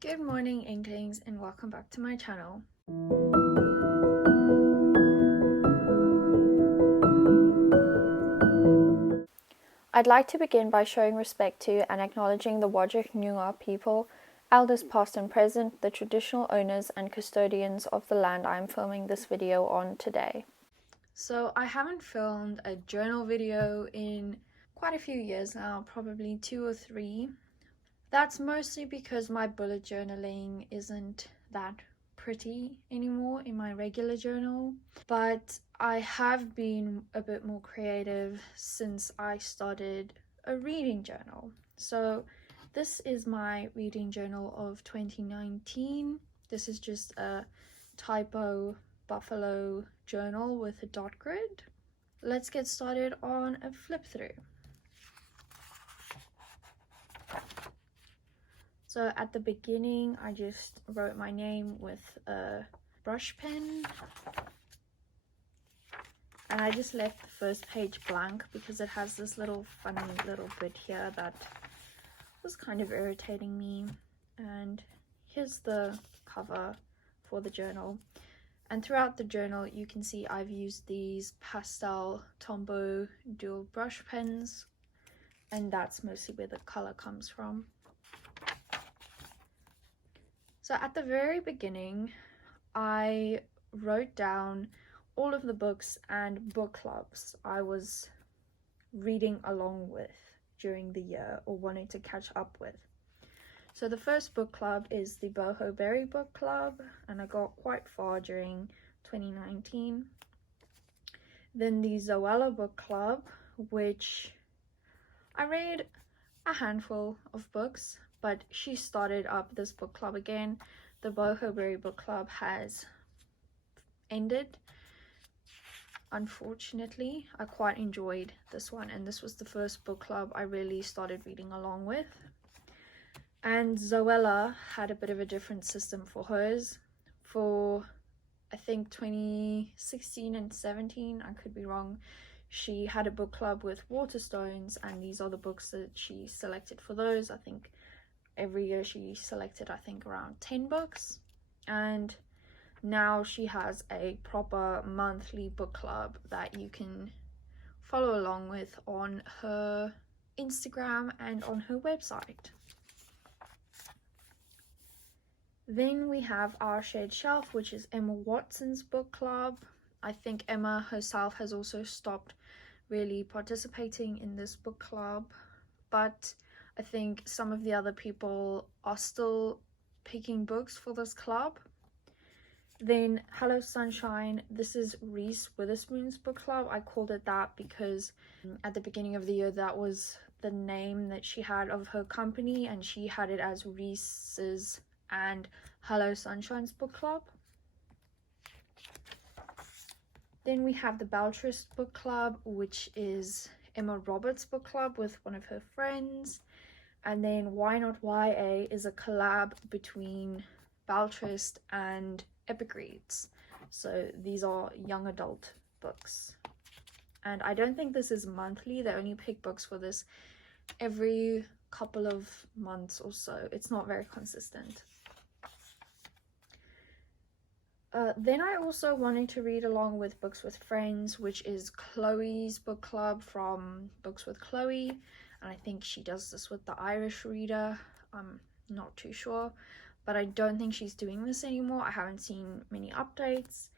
Good morning, Inklings, and welcome back to my channel. I'd like to begin by showing respect to and acknowledging the Whadjuk Noongar people, elders past and present, the traditional owners and custodians of the land I'm filming this video on today. So I haven't filmed a journal video in quite a few years now, probably 2 or 3. That's mostly because my bullet journaling isn't that pretty anymore in my regular journal, but I have been a bit more creative since I started a reading journal. So this is my reading journal of 2019. This is just a typo buffalo journal with a dot grid. Let's get started on a flip through. So at the beginning, I just wrote my name with a brush pen. And I just left the first page blank because it has this little funny little bit here that was kind of irritating me. And here's the cover for the journal. And throughout the journal, you can see I've used these pastel Tombow dual brush pens. And that's mostly where the color comes from. So at the very beginning, I wrote down all of the books and book clubs I was reading along with during the year or wanting to catch up with. So the first book club is the Boho Berry Book Club, and I got quite far during 2019. Then the Zoella Book Club, which I read a handful of books, but she started up this book club again. The Boho Berry Book Club has ended. Unfortunately, I quite enjoyed this one, and this was the first book club I really started reading along with. And Zoella had a bit of a different system for hers. For I think 2016 and 17, I could be wrong, she had a book club with Waterstones, and these are the books that she selected for those. I think every year she selected, I think, around 10 books. And now she has a proper monthly book club that you can follow along with on her Instagram and on her website. Then we have Our Shared Shelf, which is Emma Watson's book club. I think Emma herself has also stopped really participating in this book club, but I think some of the other people are still picking books for this club. Then Hello Sunshine, this is Reese Witherspoon's book club. I called it that because at the beginning of the year that was the name that she had of her company, and she had it as Reese's and Hello Sunshine's book club. Then we have the Beltrist book club, which is Emma Roberts' book club with one of her friends. And then Why Not YA is a collab between Beltrist and Epic Reads. So these are young adult books. And I don't think this is monthly. They only pick books for this every couple of months or so. It's not very consistent. Then I also wanted to read along with Books with Friends, which is Chloe's book club from Books with Chloe. And I think she does this with the Irish Reader. I'm not too sure, but I don't think she's doing this anymore. I haven't seen many updates.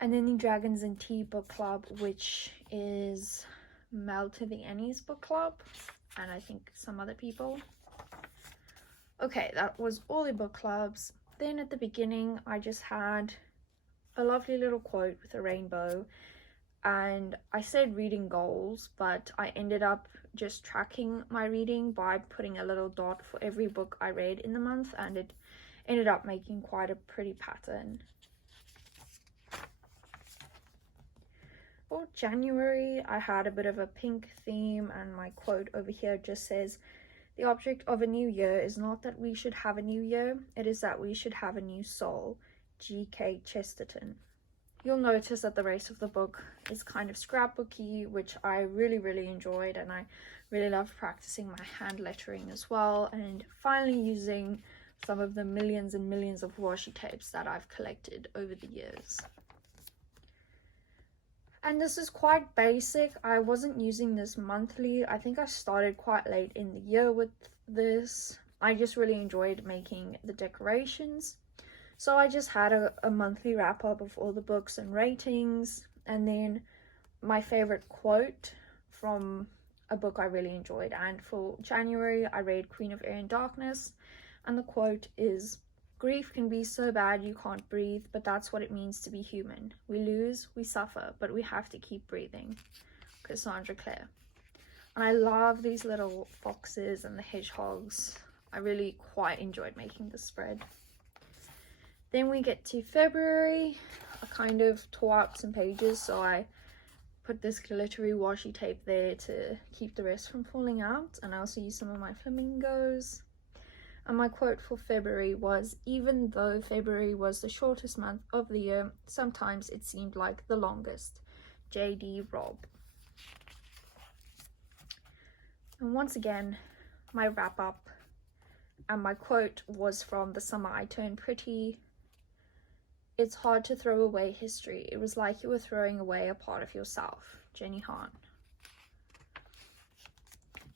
And then the Dragons and Tea book club, which is Mel to the Annie's book club, and I think some other people. Okay, that was all the book clubs. Then at the beginning, I just had a lovely little quote with a rainbow, and I said reading goals, but I ended up just tracking my reading by putting a little dot for every book I read in the month, and it ended up making quite a pretty pattern. For January, I had a bit of a pink theme, and my quote over here just says, "The object of a new year is not that we should have a new year, it is that we should have a new soul." G.K. Chesterton. You'll notice that the rest of the book is kind of scrapbooky, which I really enjoyed, and I really loved practicing my hand lettering as well, and finally using some of the millions and millions of washi tapes that I've collected over the years. And this is quite basic. I wasn't using this monthly. I think I started quite late in the year with this. I just really enjoyed making the decorations. So I just had a monthly wrap up of all the books and ratings, and then my favorite quote from a book I really enjoyed. And for January, I read Queen of Air and Darkness, and the quote is, "Grief can be so bad you can't breathe, but that's what it means to be human. We lose, we suffer, but we have to keep breathing." Cassandra Clare. And I love these little foxes and the hedgehogs. I really quite enjoyed making this spread. Then we get to February. I kind of tore up some pages, so I put this glittery washi tape there to keep the rest from falling out. And I also used some of my flamingos. And my quote for February was, "Even though February was the shortest month of the year, sometimes it seemed like the longest." J.D. Robb. And once again, my wrap up and my quote was from The Summer I Turned Pretty. "It's hard to throw away history. It was like you were throwing away a part of yourself." Jenny Han.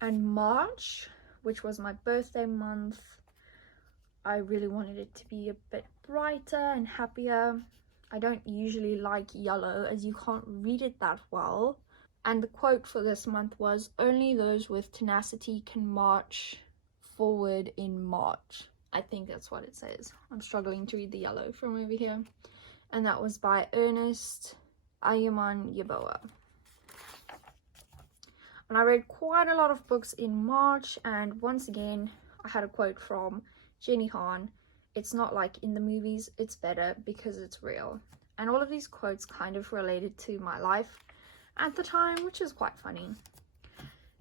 And March, which was my birthday month, I really wanted it to be a bit brighter and happier. I don't usually like yellow, as you can't read it that well. And the quote for this month was, "Only those with tenacity can march forward in March." I think that's what it says. I'm struggling to read the yellow from over here. And that was by Ernest Ayaman Yaboa. And I read quite a lot of books in March, and once again, I had a quote from Jenny Han. "It's not like in the movies, it's better because it's real." And all of these quotes kind of related to my life at the time, which is quite funny.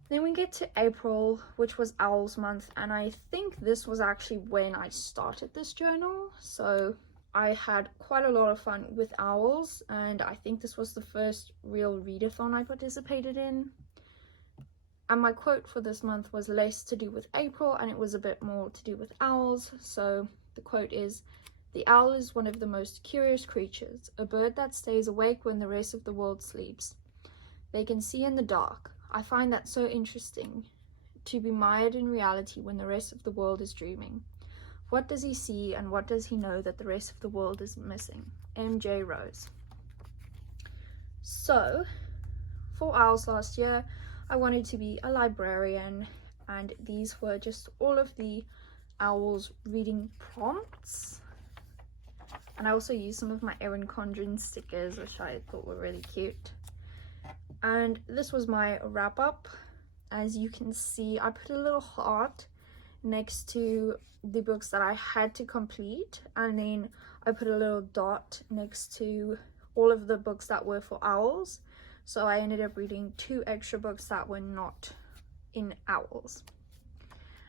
Then we get to April, which was Owls month, and I think this was actually when I started this journal. So I had quite a lot of fun with owls, and I think this was the first real readathon I participated in. And my quote for this month was less to do with April, and it was a bit more to do with owls. So the quote is, "The owl is one of the most curious creatures, a bird that stays awake when the rest of the world sleeps. They can see in the dark. I find that so interesting, to be mired in reality when the rest of the world is dreaming. What does he see, and what does he know that the rest of the world is missing?" M.J. Rose. So, for Owls last year, I wanted to be a librarian, and these were just all of the Owls reading prompts. And I also used some of my Erin Condren stickers, which I thought were really cute. And this was my wrap up. As you can see, I put a little heart next to the books that I had to complete, and then I put a little dot next to all of the books that were for owls. So I ended up reading 2 extra books that were not in owls.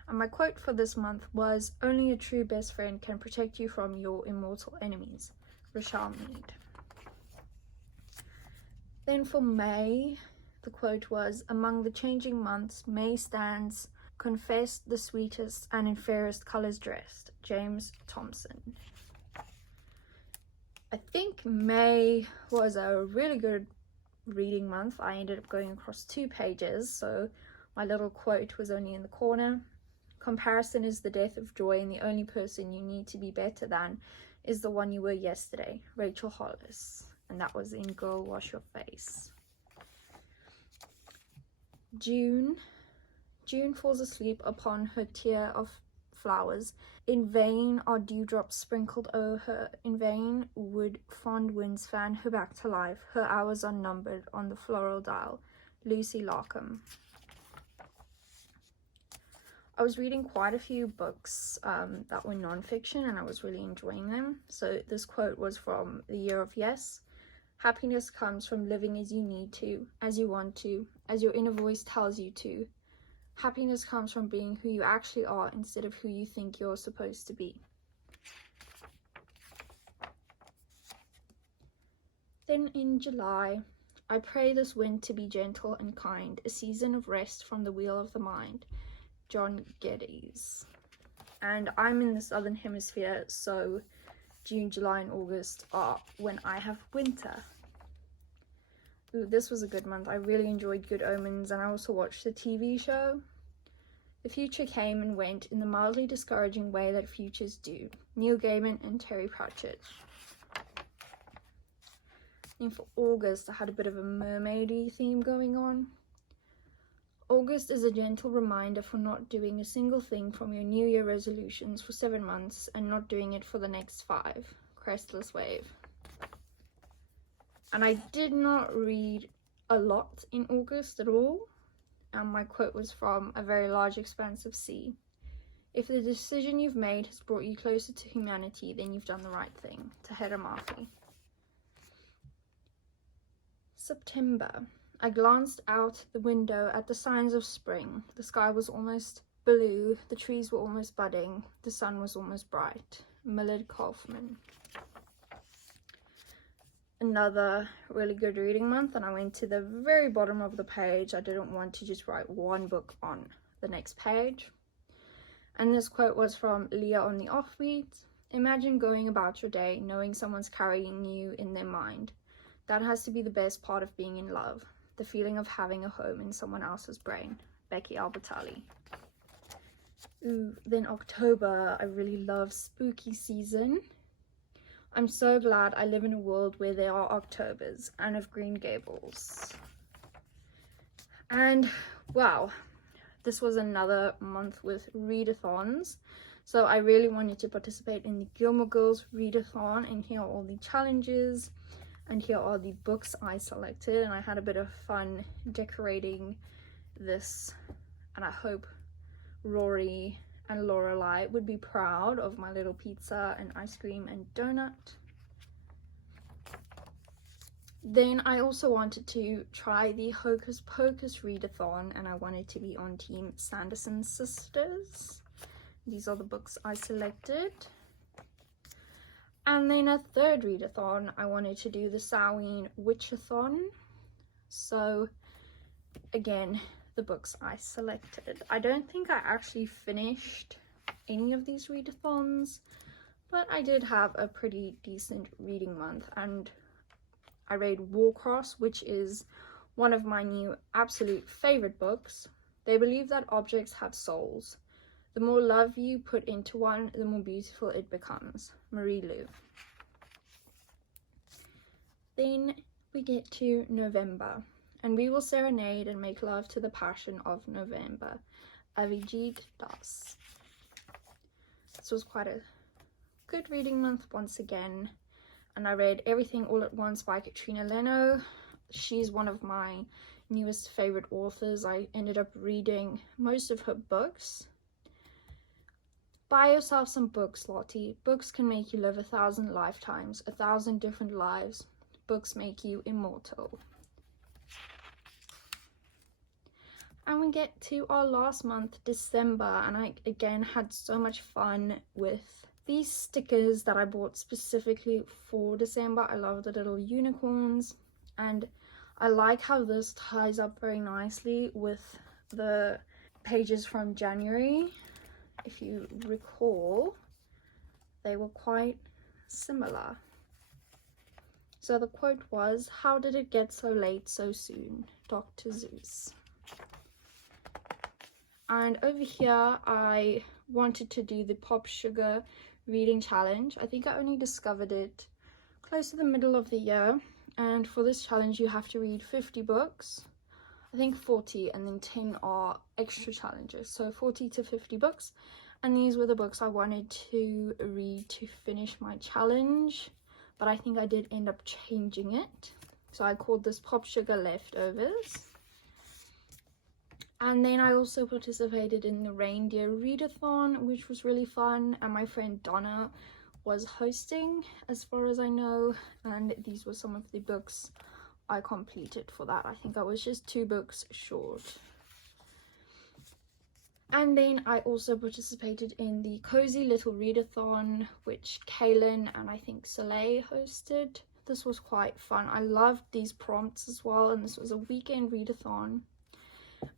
And my quote for this month was, "Only a true best friend can protect you from your immortal enemies." Rochelle Mead. Then for May, the quote was, "Among the changing months, May stands confessed the sweetest and in fairest colours dressed." James Thompson. I think May was a really good reading month. I ended up going across 2 pages, so my little quote was only in the corner. "Comparison is the death of joy, and the only person you need to be better than is the one you were yesterday." Rachel Hollis. And that was in Girl Wash Your Face. June falls asleep upon her tier of flowers. In vain are dewdrops sprinkled o'er her. In vain would fond winds fan her back to life. Her hours are numbered on the floral dial. Lucy Larcombe. I was reading quite a few books that were non-fiction, and I was really enjoying them. So this quote was from The Year of Yes. "Happiness comes from living as you need to, as you want to, as your inner voice tells you to. Happiness comes from being who you actually are instead of who you think you're supposed to be." Then in July, "I pray this wind to be gentle and kind, a season of rest from the wheel of the mind." John Geddes. and I'm in the southern hemisphere, so June, July and August are when I have winter. Ooh, this was a good month. I really enjoyed Good Omens, and I also watched the TV show. The future came and went in the mildly discouraging way that futures do. Neil Gaiman and Terry Pratchett. And for August, I had a bit of a mermaidy theme going on. August is a gentle reminder for not doing a single thing from your New Year resolutions for 7 months and not doing it for the next 5. Crestless Wave. And I did not read a lot in August at all. And my quote was from A Very Large Expanse of Sea. If the decision you've made has brought you closer to humanity, then you've done the right thing. Tahira Murphy. September. I glanced out the window at the signs of spring. The sky was almost blue, the trees were almost budding, the sun was almost bright. Millard Kaufman. Another really good reading month, and I went to the very bottom of the page. I didn't want to just write one book on the next page. And this quote was from Leah on the Offbeat. Imagine going about your day knowing someone's carrying you in their mind. That has to be the best part of being in love. The feeling of having a home in someone else's brain. Becky Albertalli. Ooh, then October. I really love spooky season. I'm so glad I live in a world where there are Octobers. Anne of Green Gables. And wow, this was another month with readathons. So I really wanted to participate in the Gilmore Girls readathon, and here are all the challenges. And here are the books I selected, and I had a bit of fun decorating this, and I hope Rory and Lorelai would be proud of my little pizza and ice cream and donut. Then I also wanted to try the Hocus Pocus readathon, and I wanted to be on Team Sanderson Sisters. These are the books I selected. And then a third readathon, I wanted to do the Samhain Witchathon. So again, the books I selected. I don't think I actually finished any of these readathons, but I did have a pretty decent reading month, and I read Warcross, which is one of my new absolute favorite books. They believe that objects have souls. The more love you put into one, the more beautiful it becomes. Marie Lu. Then we get to November, and we will serenade and make love to the passion of November. Avijit Das. This was quite a good reading month once again, and I read Everything All at Once by Katrina Leno. She's one of my newest favorite authors. I ended up reading most of her books. Buy yourself some books, Lottie. Books can make you live 1,000 lifetimes, 1,000 different lives. Books make you immortal. And we get to our last month, December, and I again had so much fun with these stickers that I bought specifically for December. I love the little unicorns, and I like how this ties up very nicely with the pages from January. If you recall, they were quite similar. So the quote was, "How did it get so late so soon? Dr. Zeus." And over here, I wanted to do the Pop Sugar reading challenge. I think I only discovered it close to the middle of the year. And for this challenge, you have to read 50 books. I think 40, and then 10 are extra challenges, so 40 to 50 books. And these were the books I wanted to read to finish my challenge, but I think I did end up changing it, so I called this Pop Sugar Leftovers. And then I also participated in the Reindeer Readathon, which was really fun, and my friend Donna was hosting, as far as I know, and these were some of the books I completed for that. I think I was just 2 books short. And then I also participated in the Cozy Little Readathon, which Kaylin and I think Soleil hosted. This was quite fun. I loved these prompts as well, and this was a weekend readathon.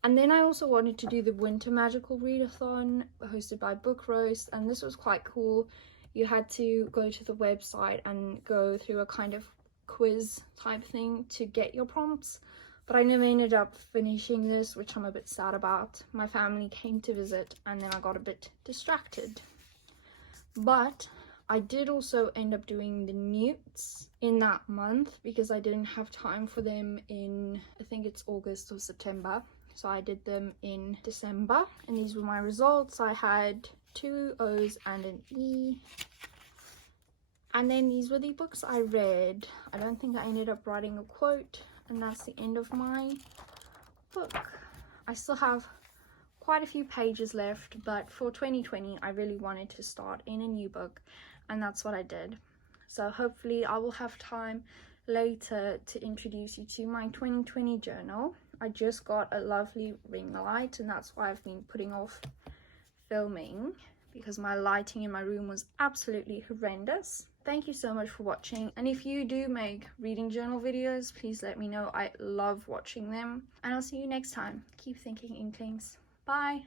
And then I also wanted to do the Winter Magical Readathon hosted by Book Roast, and this was quite cool. You had to go to the website and go through a kind of quiz type thing to get your prompts, but I never ended up finishing this, which I'm a bit sad about. My family came to visit and then I got a bit distracted. But I did also end up doing the newts in that month because I didn't have time for them in, I think it's August or September. So I did them in December, and these were my results. I had 2 O's and an E. And then these were the books I read. I don't think I ended up writing a quote, and that's the end of my book. I still have quite a few pages left, but for 2020 I really wanted to start in a new book, and that's what I did. So hopefully I will have time later to introduce you to my 2020 journal. I just got a lovely ring light, and that's why I've been putting off filming, because my lighting in my room was absolutely horrendous. Thank you so much for watching, and if you do make reading journal videos, please let me know. I love watching them, and I'll see you next time. Keep thinking, Inklings. Bye.